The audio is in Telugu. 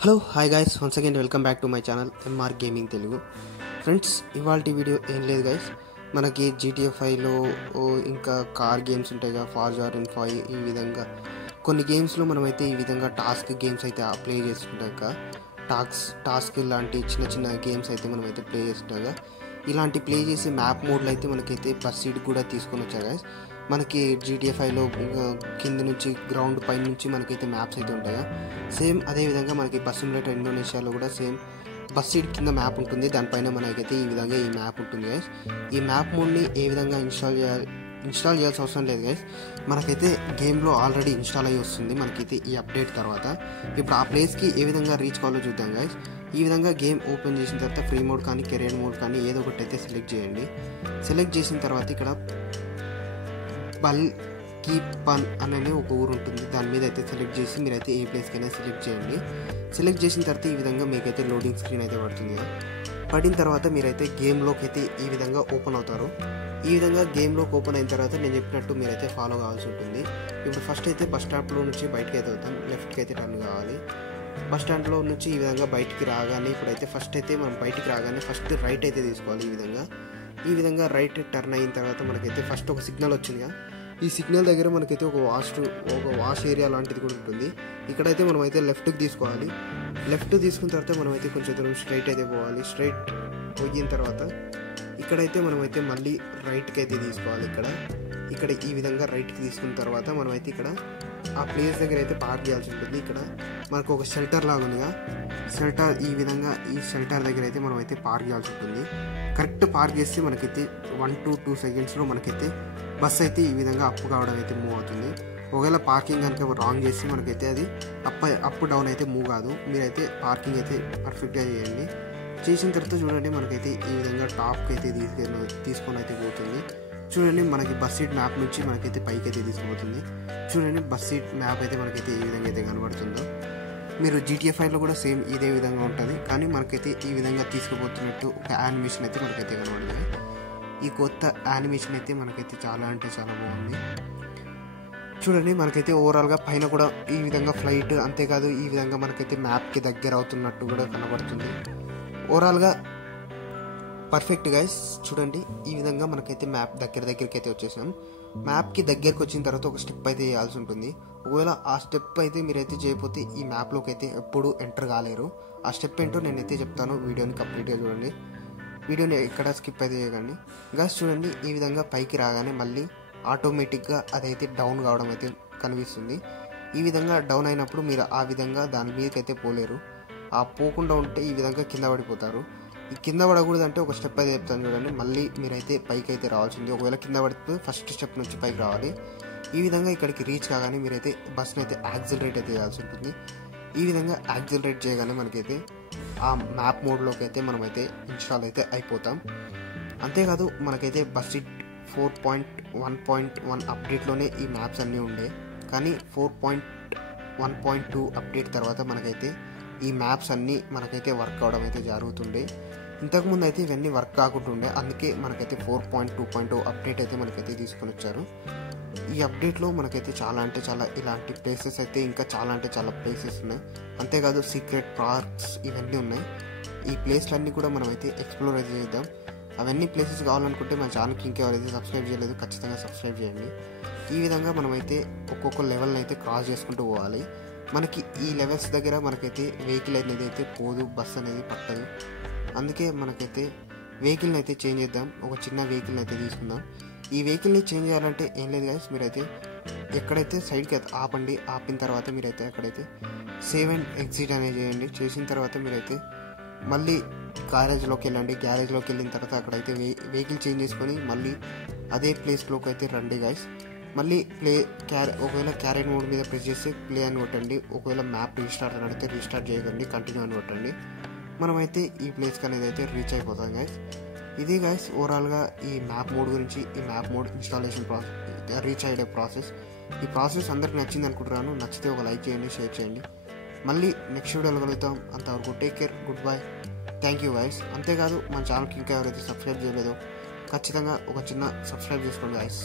Hello hi guys, once again welcome back to my channel MR gaming Telugu. Friends, ఇవాళ వీడియో ఏం లేదు గైస్, మనకి GTA 5లో ఇంకా కార్ గేమ్స్ ఉంటాయి కదా, ఫార్జా అండ్ 5, ఈ విధంగా కొన్ని గేమ్స్లో మనమైతే ఈ విధంగా టాస్క్ గేమ్స్ అయితే ప్లే చేస్తుంటాక టాస్క్ లాంటి చిన్న చిన్న గేమ్స్ అయితే మనమైతే ప్లే చేస్తుంటాక ఇలాంటి ప్లే చేసి మ్యాప్ మోడ్లో అయితే మనకైతే బస్ సీట్ కూడా తీసుకొని వచ్చారు గైస్. మనకి GTA 5లో కింద నుంచి గ్రౌండ్ పై నుంచి మనకైతే మ్యాప్స్ అయితే ఉంటాయి. సేమ్ అదేవిధంగా మనకి బస్ సిమ్యులేటర్ ఇండోనేషియాలో కూడా సేమ్ బస్ సీట్ కింద మ్యాప్ ఉంటుంది, దానిపైన మనకైతే ఈ విధంగా ఈ మ్యాప్ ఉంటుంది గైస్. ఈ మ్యాప్ మోడ్ని ఏ విధంగా ఇన్స్టాల్ చేయాల్సిన అవసరం లేదు గైస్, మనకైతే గేమ్లో ఆల్రెడీ ఇన్స్టాల్ అయ్యి వస్తుంది మనకైతే ఈ అప్డేట్ తర్వాత. ఇప్పుడు ఆ ప్లేస్కి ఏ విధంగా రీచ్ కావాలో చూద్దాం గైస్. ఈ విధంగా గేమ్ ఓపెన్ చేసిన తర్వాత ఫ్రీ మోడ్ కానీ కెరియర్ మోడ్ కానీ ఏదో ఒకటి అయితే సెలెక్ట్ చేయండి. సెలెక్ట్ చేసిన తర్వాత ఇక్కడ బల్కీపన్ అనే ఒక ఊరు ఉంటుంది, దాని మీద అయితే సెలెక్ట్ చేసి మీరైతే ఏ ప్లేస్కైనా సెలెక్ట్ చేయండి. సెలెక్ట్ చేసిన తర్వాత ఈ విధంగా మీకైతే లోడింగ్ స్క్రీన్ అయితే పడుతుంది. పడిన తర్వాత మీరైతే గేమ్లోకి అయితే ఈ విధంగా ఓపెన్ అవుతారు. ఈ విధంగా గేమ్లోకి ఓపెన్ అయిన తర్వాత నేను చెప్పినట్టు మీరైతే ఫాలో కావాల్సి ఉంటుంది. ఇప్పుడు ఫస్ట్ అయితే బస్ స్టాప్లో నుంచి బయటకి అయితే వెళ్తాం, లెఫ్ట్కి అయితే టర్న్ కావాలి. బస్ స్టాండ్లో నుంచి ఈ విధంగా బయటికి రాగానే ఇప్పుడైతే ఫస్ట్ అయితే మనం బయటికి రాగానే ఫస్ట్ రైట్ అయితే తీసుకోవాలి. ఈ విధంగా రైట్ టర్న్ అయిన తర్వాత మనకైతే ఫస్ట్ ఒక సిగ్నల్ వచ్చిందిగా, ఈ సిగ్నల్ దగ్గర మనకైతే ఒక వాష్ ఏరియా లాంటిది కూడా ఉంటుంది. ఇక్కడైతే మనమైతే లెఫ్ట్కి తీసుకోవాలి. లెఫ్ట్ తీసుకున్న తర్వాత మనమైతే కొంచెం దూరం స్ట్రైట్ అయితే పోవాలి. స్ట్రైట్ పోయిన తర్వాత ఇక్కడైతే మనమైతే మళ్ళీ రైట్కి అయితే తీసుకోవాలి. ఇక్కడ ఈ విధంగా రైట్కి తీసుకున్న తర్వాత మనమైతే ఇక్కడ ఆ ప్లేస్ దగ్గర అయితే పార్క్ చేయాల్సి ఉంటుంది. ఇక్కడ మనకు ఒక షెల్టర్ లాగా ఉందిగా, షెల్టర్ ఈ విధంగా ఈ షెల్టర్ దగ్గర అయితే మనం అయితే పార్క్ చేయాల్సి ఉంటుంది. కరెక్ట్ పార్క్ చేస్తే మనకైతే 1 to 2 సెకండ్స్లో మనకైతే బస్ అయితే ఈ విధంగా అప్ కావడం అయితే మూవ్ అవుతుంది. ఒకవేళ పార్కింగ్ కనుక రాంగ్ చేసి మనకైతే అది అప్ డౌన్ అయితే మూవ్ కాదు. మీరైతే పార్కింగ్ అయితే పర్ఫెక్ట్గా చేయండి. చేసిన తర్వాత చూడండి మనకైతే ఈ విధంగా టాప్కి అయితే తీసుకొని అయితే పోతుంది. చూడండి మనకి బస్ సీట్ మ్యాప్ నుంచి మనకైతే పైకి అయితే తీసుకుపోతుంది. చూడండి బస్ సీట్ మ్యాప్ అయితే మనకైతే ఏ విధంగా అయితే కనబడుతుందో. మీరు GTA 5లో కూడా సేమ్ ఇదే విధంగా ఉంటుంది, కానీ మనకైతే ఈ విధంగా తీసుకుపోతున్నట్టు ఒక యానిమేషన్ అయితే మనకైతే కనబడుతుంది. ఈ కొత్త యానిమేషన్ అయితే మనకైతే చాలా అంటే చాలా బాగుంది. చూడండి మనకైతే ఓవరాల్గా పైన కూడా ఈ విధంగా ఫ్లైట్, అంతేకాదు ఈ విధంగా మనకైతే మ్యాప్కి దగ్గర అవుతున్నట్టు కూడా కనబడుతుంది. ఓవరాల్గా పర్ఫెక్ట్ గైస్. చూడండి ఈ విధంగా మనకైతే మ్యాప్ దగ్గరికి అయితే వచ్చేసాం. మ్యాప్కి దగ్గరికి వచ్చిన తర్వాత ఒక స్టెప్ అయితే చేయాల్సి ఉంటుంది. ఒకవేళ ఆ స్టెప్ అయితే మీరైతే చేయకపోతే ఈ మ్యాప్లోకి అయితే ఎప్పుడు ఎంటర్ కాలేరు. ఆ స్టెప్ ఏంటో నేనైతే చెప్తాను, వీడియోని కంప్లీట్గా చూడండి. వీడియోని ఎక్కడ స్కిప్ అయితే చేయకండి గైస్. చూడండి ఈ విధంగా పైకి రాగానే మళ్ళీ ఆటోమేటిక్గా అదైతే డౌన్ కావడం అయితే కనిపిస్తుంది. ఈ విధంగా డౌన్ అయినప్పుడు మీరు ఆ విధంగా దాని మీదకైతే పోలేరు. ఆ పోకుండా ఉంటే ఈ విధంగా కింద పడిపోతారు. ఈ కింద పడకూడదు అంటే ఒక స్టెప్ అయితే చెప్తాను చూడండి. మళ్ళీ మీరైతే పైకి అయితే రావాల్సింది. ఒకవేళ కింద పడితే ఫస్ట్ స్టెప్ నుంచి పైకి రావాలి. ఈ విధంగా ఇక్కడికి రీచ్ కాగానే మీరైతే బస్ని అయితే యాక్సిలరేట్ అయితే చేయాల్సి ఉంటుంది. ఈ విధంగా యాక్సిలరేట్ చేయగానే మనకైతే ఆ మ్యాప్ మోడ్లోకి అయితే మనమైతే ఇన్స్టాల్ అయితే అయిపోతాం. అంతేకాదు మనకైతే బస్ సీట్ 4.1.1 అప్డేట్లోనే ఈ మ్యాప్స్ అన్నీ ఉండే, కానీ 4.1.2 అప్డేట్ తర్వాత మనకైతే ఈ మ్యాప్స్ అన్నీ మనకైతే వర్క్ అవడం అయితే జరుగుతుండే. ఇంతకుముందు అయితే ఇవన్నీ వర్క్ కాకుంటుండే, అందుకే మనకైతే 4.2.0 అప్డేట్ అయితే మనకైతే తీసుకొని వచ్చారు. ఈ అప్డేట్లో మనకైతే చాలా అంటే చాలా ఇలాంటి ప్లేసెస్ అయితే ఇంకా చాలా అంటే చాలా ప్లేసెస్ ఉన్నాయి. అంతేకాదు సీక్రెట్ పార్క్స్ ఇవన్నీ ఉన్నాయి. ఈ ప్లేస్లన్నీ కూడా మనమైతే ఎక్స్ప్లోర్ అయితే చేద్దాం. అవన్నీ ప్లేసెస్ కావాలనుకుంటే మన ఛానల్కి ఇంకెవరైతే సబ్స్క్రైబ్ చేయలేదు ఖచ్చితంగా సబ్స్క్రైబ్ చేయండి. ఈ విధంగా మనమైతే ఒక్కొక్క లెవెల్ని అయితే క్రాస్ చేసుకుంటూ పోవాలి. మనకి ఈ లెవెల్స్ దగ్గర మనకైతే వెహికల్ అనేది అయితే పోదు, బస్ అనేది పట్టదు. అందుకే మనకైతే వెహికల్ని అయితే చేంజ్ చేద్దాం. ఒక చిన్న వెహికల్ని అయితే తీసుకుందాం. ఈ వెహికల్ని చేంజ్ చేయాలంటే ఏం లేదు గైస్, మీరైతే ఎక్కడైతే సైడ్కి అయితే ఆపండి. ఆపిన తర్వాత మీరైతే అక్కడైతే సేవ్ అండ్ ఎగ్జిట్ అనేది చేయండి. చేసిన తర్వాత మీరైతే మళ్ళీ గ్యారేజ్లోకి వెళ్ళండి. గ్యారేజ్లోకి వెళ్ళిన తర్వాత అక్కడైతే వెహికల్ చేంజ్ చేసుకొని మళ్ళీ అదే ప్లేస్లోకి అయితే రండి గైస్. మళ్ళీ ఒకవేళ క్యారెట్ మోడ్ మీద ప్రెస్ చేసి ప్లే అని కొట్టండి. ఒకవేళ మ్యాప్ రీస్టార్ట్ అని అడిగితే రీస్టార్ట్ చేయకండి, కంటిన్యూ అని కొట్టండి. మనమైతే ఈ ప్లేస్కి అనేది అయితే రీచ్ అయిపోతాం గైస్. ఇది గైస్ ఓవరాల్గా ఈ మ్యాప్ మోడ్ గురించి, ఈ మ్యాప్ మోడ్ ఇన్స్టాలేషన్ రీచ్ అయ్యే ప్రాసెస్. ఈ ప్రాసెస్ అందరికి నచ్చింది అనుకుంటున్నాను. నచ్చితే ఒక లైక్ చేయండి, షేర్ చేయండి. మళ్ళీ నెక్స్ట్ వీడియోలో కలుగుతాం. అంతవరకు take care, good bye, thank you guys. అంతేకాదు మన ఛానల్కి ఇంకా ఎవరైతే సబ్స్క్రైబ్ చేయలేదో ఖచ్చితంగా ఒక చిన్న సబ్స్క్రైబ్ చేసుకోండి గైస్.